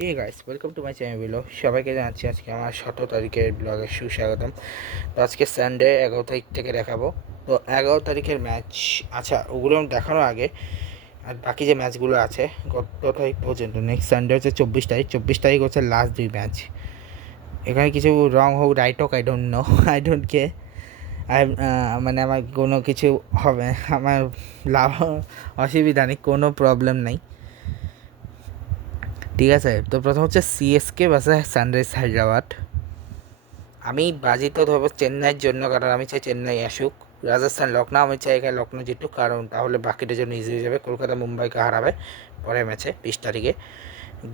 Hey guys, welcome to my channel বিলো। সবাইকে জানাচ্ছি আজকে আমার 17 তারিখের ব্লগে সুস্বাগতম। তো আজকে সানডে 11 তারিখ থেকে দেখাবো। তো 11 তারিখের ম্যাচ, আচ্ছা ওগুলো দেখানোর আগে আর বাকি যে ম্যাচগুলো আছে গত তারিখ পর্যন্ত, নেক্সট সানডে হচ্ছে 24 তারিখ। 24 তারিখ হচ্ছে লাস্ট 2 ম্যাচ। এখানে কিছু রং হোক রাইট হোক, I don't know, I don't care. মানে আমার কোনো কিছু হবে, আমার লাভ অসুবিধা নেই, কোনো প্রবলেম নেই, ঠিক আছে। তো প্রথম হচ্ছে সিএসকে ভার্সেস সানরাইজ হায়দ্রাবাদ। আমি বাজি তো ধরবো চেন্নাইয়ের জন্য, কারণ আমি চাই চেন্নাই আসুক। রাজস্থান লখনৌ, আমি চাই এখানে লখনৌ জিতুক, কারণ তাহলে বাকিটার জন্য ইজি হয়ে যাবে। কলকাতা মুম্বাইকে হারাবে পরের ম্যাচে 20 তারিখে।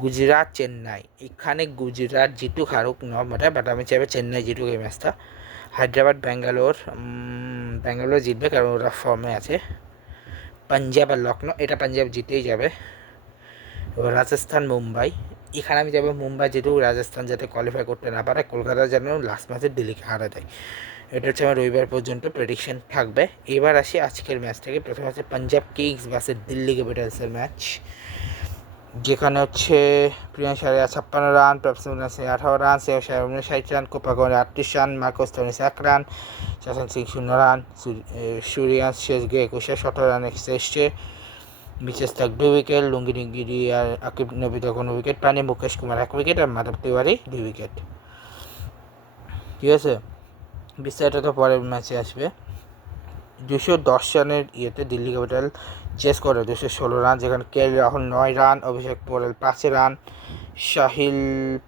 গুজরাট চেন্নাই, এখানে গুজরাট জিতুক হারুক ন ম্যাটার, বাট আমি চাইবে চেন্নাই জিতুক এই ম্যাচটা। হায়দ্রাবাদ ব্যাঙ্গালোর, ব্যাঙ্গালোর জিতবে কারণ ওরা ফর্মে আছে। পাঞ্জাব আর লখনৌ, এটা পাঞ্জাব জিতেই যাবে। এবার রাজস্থান মুম্বাই, এখানে আমি যাবো মুম্বাই যেহেতু, রাজস্থান যাতে কোয়ালিফাই করতে না পারে, কলকাতা যেন লাস্ট ম্যাচে দিল্লিকে হারা দেয়। এটা হচ্ছে আমার রবিবার পর্যন্ত প্রেডিকশন থাকবে। এবার আসি আজকের ম্যাচ থেকে। প্রথমে হচ্ছে পাঞ্জাব কিংস ভার্সেস দিল্লি ক্যাপিটালসের ম্যাচ, যেখানে হচ্ছে প্রিয়াংশ আরিয়া 56 রান, প্রফেসর 18 রান, শেখ 59 রান, কোপাগন 38 রান, মার্কোস স্টোনিস 1 রান, শাসন সিং 0 রান, সূর্যাংশ শেষগে 21-17 রান এসছে। বিশেষ থাক 2 উইকেট, লুঙ্গিনী গিরি আর আকিব নবীতে কোনো উইকেট পায়নি, মুকেশ কুমার 1 উইকেট আর মাধব তিওয়ারি 2 উইকেট, ঠিক আছে। বিস্তারিত তো পরের ম্যাচে আসবে। 210 রানের ইয়েতে দিল্লি ক্যাপিটাল চেস করে 216 রান, যেখানে K L Rahul 9 run, Abhishek Porel 5 run, Sahil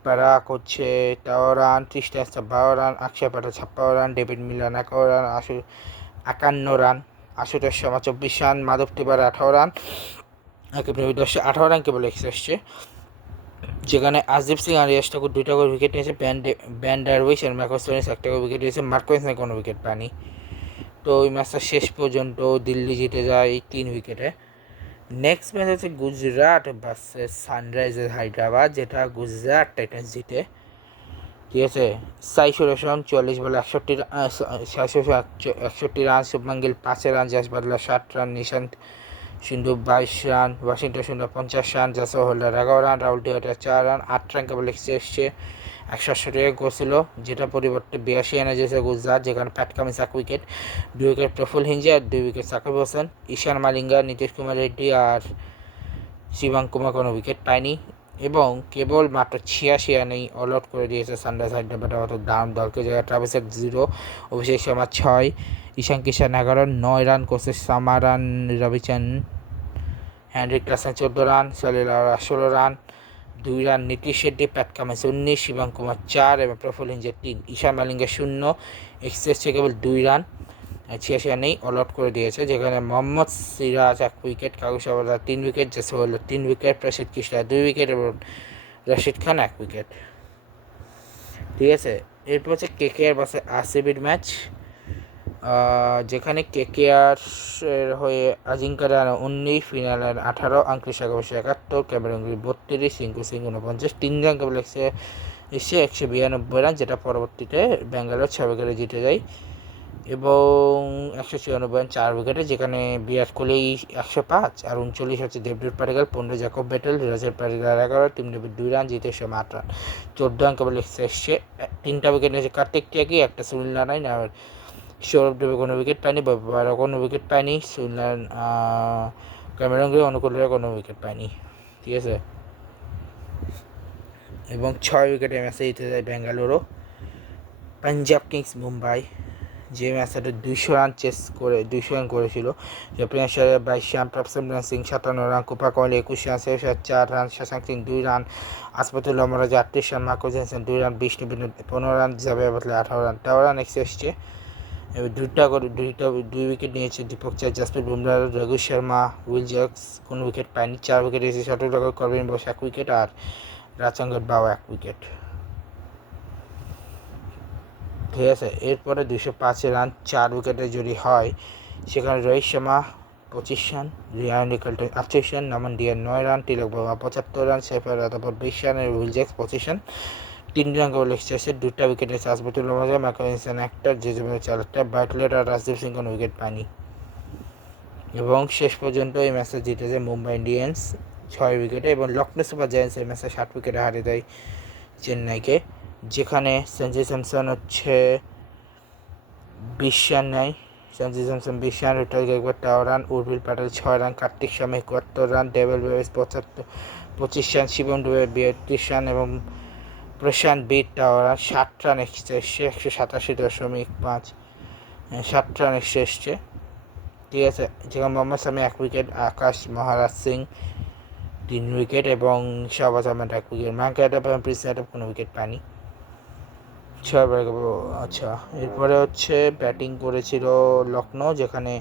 Parakh হচ্ছে 13 রান, তৃষ্ণা 12 run, Axar Patel 56 run, David Miller 11 run, 51 run, Ashutosh Sharma 24 run, Madhav Tiwari 18 run, Aqib Nabi 18 run কেবল এসছে। যেখানে আজদীপ সিং আর ইয়াশ ঠাকুর 2টা করে উইকেট নিয়েছে, ব্যান ডারউইশ আর মার্কোস স্টোনিস 1টা করে উইকেট নিয়েছে, মার্কোসনে কোনো উইকেট পায়নি। তো ওই ম্যাচটা শেষ পর্যন্ত দিল্লি জিতে যায় 3 উইকেটে। নেক্সট ম্যাচ হচ্ছে গুজরাট ভার্সেস সানরাইজার্স হায়দ্রাবাদ, যেটা গুজরাট টাইটান্স জিতে, ঠিক আছে। সাই সুরেশন 44 বলে 61 run, Shubman Gill 5 run, Jos Buttler 60 run, Nishant Sindhu 22 run, Washington Sundar 50 run, Jason Holder 11 run, Rahul Tewatia 4 run, 8 run কেবল এসছে। 168 গোল, যেটা পরিবর্তে 82 এনে যেছে গুজরাট, যেখানে Pat Cummins 1 wicket, 2 wicket Praful Hinge আর 2 উইকেট সাকিব হোসেন, ঈশান মালিঙ্গা, নীতিশ কুমার রেড্ডি আর শিবাঙ্গ কুমার কোনো উইকেট পায়নি। এবং কেবল মাত্র 86 রানেই অল আউট করে দিয়েছে সানরাইজ হায়দ্রাবাদ অত দাম দলকে, জায়গায় ট্রাভিসের 0, অভিষেক শর্মা 6, ঈশান কিষান 11, 9 রান করছে সামারান রবিচান, Heinrich Klaasen 14 run, Salil Arora 16 run, 2 run Nitish Shetty, Pat Cummins 19, Shivang Kumar 4 এবং প্রফুল হিঞ্জে 3, ঈশান মালিঙ্গা 0, এক্সেসে কেবল 2 রান, 86 রানেই অল আউট করে দিয়েছে। যেখানে মোহাম্মদ সিরাজ 1 উইকেট, কাকুস আবাদা 3 উইকেট, জেসওয়াল 3 উইকেট, প্রসিদ্ধ কৃষ্ণা 2 উইকেট এবং রশিদ খান 1 উইকেট, ঠিক আছে। এরপর হচ্ছে কেকেআর ভার্সেস আরসিবির ম্যাচ, যেখানে কেকেআর হয়ে আজিঙ্কা রানা 19, ফিনালের 18, আঙ্কিশ আকাশ 71, ক্যামেরন গ্রিন 32, সিঙ্কু সিং 49, 3 রান কেবল এসে 192 রান, যেটা পরবর্তীতে ব্যাঙ্গালোর 6 উইকেটে জিতে যায়। এবং 194 রান 4 উইকেটে, যেখানে বিরাট কোহলি 105 আর 39 হচ্ছে দেবদূত Padikkal, 15 Jacob Bethell, Rajat Padikkal 11, Tim David 2 run, Jitesh Sharma 8 run, 14 run কেবল এসছে। 3টা উইকেট নিয়েছে কার্তিক টিয়াগি, একটা সুনীল নারায়ণ আর সৌরভ দেবে কোনো উইকেট পায়নি, বাবারা কোনো উইকেট পায়নি, সুনীল ক্যামেরন গ্রিন অনুকূলের কোনো উইকেট পায়নি, ঠিক আছে। এবং 6 উইকেটে ম্যাচে জিতে যায় ব্যাঙ্গালোরও। পাঞ্জাব কিংস মুম্বাই, যে ম্যাচটাতে 200 রান চেস করে 200 রান করেছিল, যে প্রিয়াংশ 22 রান, প্রফেসর সিং 57 রান, কুপা কোহলি 21 রান, শেষ 4 রান, শশাঙ্ক সিং 2 রান, আসফাতুল্লাহ মরাজ 38 run, Marco Jansen 2 run, Vishnu Vinod 15 run, জাভেদ বাটলার 18 রান, 13 রান এসছে। এবার 2 উইকেট নিয়েছে দীপক চার, জাসপ্রীত বুমরাহ, রঘু শর্মা, উইল জ্যাক্স কোনো উইকেট পায়নি, 4 উইকেট এসেছে শটুল করবিন বোস 1 উইকেট আর রাচাঙ্গর বাও 1 উইকেট, ঠিক আছে। এরপরে 205 রান 4 উইকেটে যদি হয়, সেখানে Rohit Sharma 25 run, Ryan Rickelton 28 run, Naman Dhir 9 run, Tilak বাবা 75 run, Saifur Rahman 20 run, Will Jacks 25 run, 3 run কেবল এসেছে। 2টা উইকেট এসেছে আসফাতুল্লাহ মজা, মাইকেল একটা, জেজুমের 4টা, বাটলেট আর রাজদীপ সিং কোনো উইকেট পায়নি। এবং শেষ পর্যন্ত এই ম্যাচে জিতেছে মুম্বাই ইন্ডিয়ান্স 6 উইকেটে, এবং লখনৌ সুপার জায়ান্টস এই ম্যাচে 7 উইকেটে হারিয়ে দেয় চেন্নাইকে, যেখানে সঞ্জু স্যামসন হচ্ছে 20 রান নেয়। সঞ্জু স্যামসন 20 রান, রিটাল Gaikwad 13 run, Urvil Patel 6 run, Kartik Sharma 71 run, Dewald Brevis 25 run, Shivam Dube 32 run এবং প্রশান্ত বিট 60 রান এসছে, 187.5, 60 রান এসছে। ঠিক আছে, যেখানে মোহাম্মদ শামি 1 উইকেট, আকাশ মহারাজ সিং 3 উইকেট এবং শাহবাজ আহমেদ 1 উইকেট। মায়াঙ্ক যাদব এবং প্রিন্স যাদব কোনো উইকেট পায়নি। আচ্ছা, এরপরে হচ্ছে ব্যাটিং করেছিল লখনৌ, যেখানে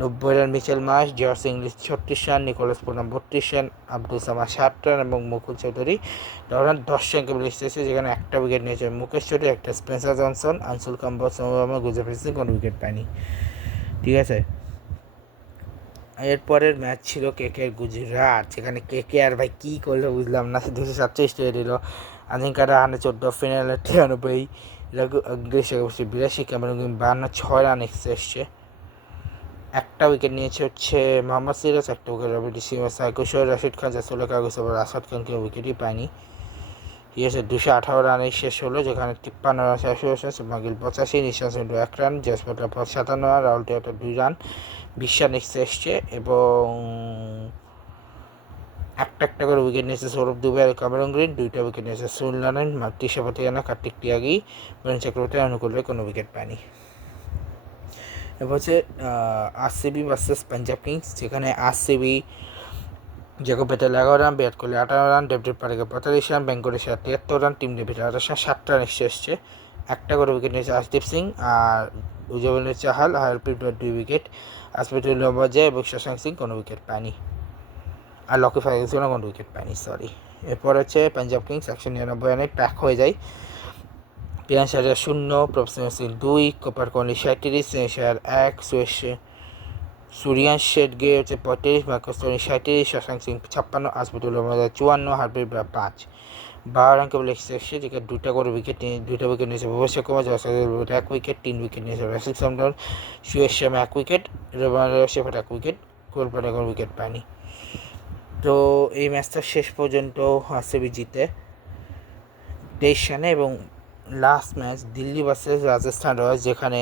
90 run Mitchell Marsh, George English 36 run, Nicholas Pooran 32 run, Abdul Samad 7 run এবং মুকুল চৌধুরী 10 রান কেবল এসেছে, যেখানে একটা উইকেট নিয়েছে মুকেশ চৌধুরী, একটা স্পেন্সার জনসন, আনসুল কাম্বল, সৌম্য গুজরাট সিং কোনো উইকেট পায়নি। ঠিক আছে, এরপরের ম্যাচ ছিল কেকেআর গুজরাট, যেখানে কেকেআর ভাই কী করলো বুঝলাম না, 247 রয়ে দিল। আজিঙ্কা রাহানে 14, ফিনালে 93, রঘু অগ্রেশ 82, ক্যামেরন গ্রিন 52, 6 রান এসছে। একটা উইকেট নিয়েছে হচ্ছে মোহাম্মদ সিরাজ, একটা উইকেট রবি ডিসিমা, সাইকুশোর, রশিদ খান, জাসুল্লাহ কাগুস, আবার আসাদ খান কেউ উইকেটই পায়নি। ঠিক আছে, 218 রানে শেষ হলো, যেখানে 53 রান শেষ, মাগিল 85, নিশান সেন্টু 1 রান, জসপাত 57 run, Rahul Tewatia 2 run, 20 run এসছে এবং একটা করে উইকেট নিয়েছে সৌরভ দুবে আর ক্যামেরন গ্রিন, 2টা উইকেট নিয়েছে সুনীল নারায়ণ, তৃষা পাতিয়ানা, কার্তিক টিয়াগি, বরুণ চক্রবর্তী, অনুকূলে কোনো উইকেট পায়নি। এবার হচ্ছে আরসিবি ভার্সেস পাঞ্জাব কিংস, যেখানে আরসিবি জ্যাকব পেটেল 11 run, Virat Kohli 18 run, David পারেকে 45 run, Venkatesh 73 run, Tim David 28 run, 7 run এসছে। একটা করে উইকেট নিয়েছে আশদীপ সিং, আর উজবেন্দ্র চাহাল, হারপ্রীত 2 উইকেট, আসপিটুল লম্বাজে এবং শশাঙ্ক সিং কোনো উইকেট পায়নি, আর লকি ফার্গুসনও কোনো উইকেট পায়নি, সরি। এরপর হচ্ছে পাঞ্জাব কিংস 199 রানে প্যাক হয়ে যায়। প্রিয়াংশ হাজার 0, প্রফেসর সিং 2, কোপার কোহলি 37, স্নেহার 1, সুরিয়ান শেটগে হচ্ছে 35, মার্কাস ধোনি 37, শশাঙ্ক সিং 56, আসপিটুল লম্বাজে 54, হারপ্রীত 5, 12 রান কেবল এসছে, যেখানে 2টা উইকেট নিয়েছে ভুবনেশ্বর কুমার, 1 উইকেট, 3 উইকেট নিয়েছে রশিদ সামডন, সুয়েশ শর্মা 1 উইকেট, রবীন্দ্র শেফাট 1 উইকেট, কোলপাটা কোনো উইকেট পায়নি। তো এই ম্যাচটা শেষ পর্যন্ত আরসিবি জিতে 23 রানে। এবং last match Delhi versus Rajasthan Royals, যেখানে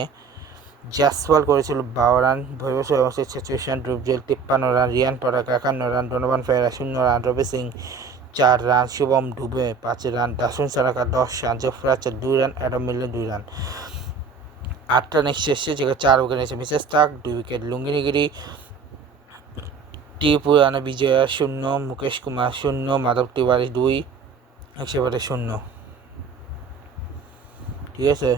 জাসওয়াল করেছিল 52 রান, ভৈরব সূর্যবংশী 46 রান, ধ্রুবজল 53 রান, রিয়ান পরাগ 51 রান, ডোনোভান ফেরা 0 রান, রবি সিং 4 রান, শুভম ডুবে 5 রান, দাসুন সারাকা 10 রান, জফরা আর্চার 2 রান, অ্যাডাম মিলর 2 রান, 8 রান এসছে, যেখানে 4 উইকেট নিয়েছে Mitchell Starc, 2 wicket Lungi Ngidi, Tripurana Vijaya 0, Mukesh Kumar 0, Madhav Tiwari 2, 0। ঠিক আছে,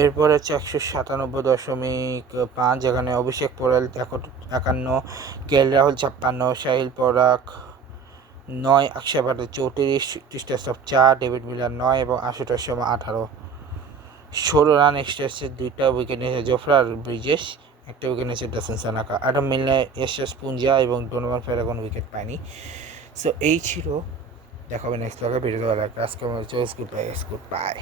এরপর হচ্ছে 197.5, যেখানে অভিষেক পোরেল 51, কেএল রাহুল 56, সাহিল পরাগ 9, অক্ষয় প্যাটেল 34, ক্রিস্টোফার 4, ডেভিড মিলার 9 এবং আশুতোষ শর্মা 18, 16 রান এসছে, 2টা উইকেট নিয়েছে জোফরা ব্রিজেশ, একটা উইকেট নিয়েছে দাসন Shanaka, Adam Milner, SS Punja এবং ডোনোভান ফেরা কোনো উইকেট পায়নি। সো এই ছিল, দেখাবে নেক্সট ব্লগে, ভিডিও ভালো লাগবে, আজকে আমার চয়েস, গুড বাই।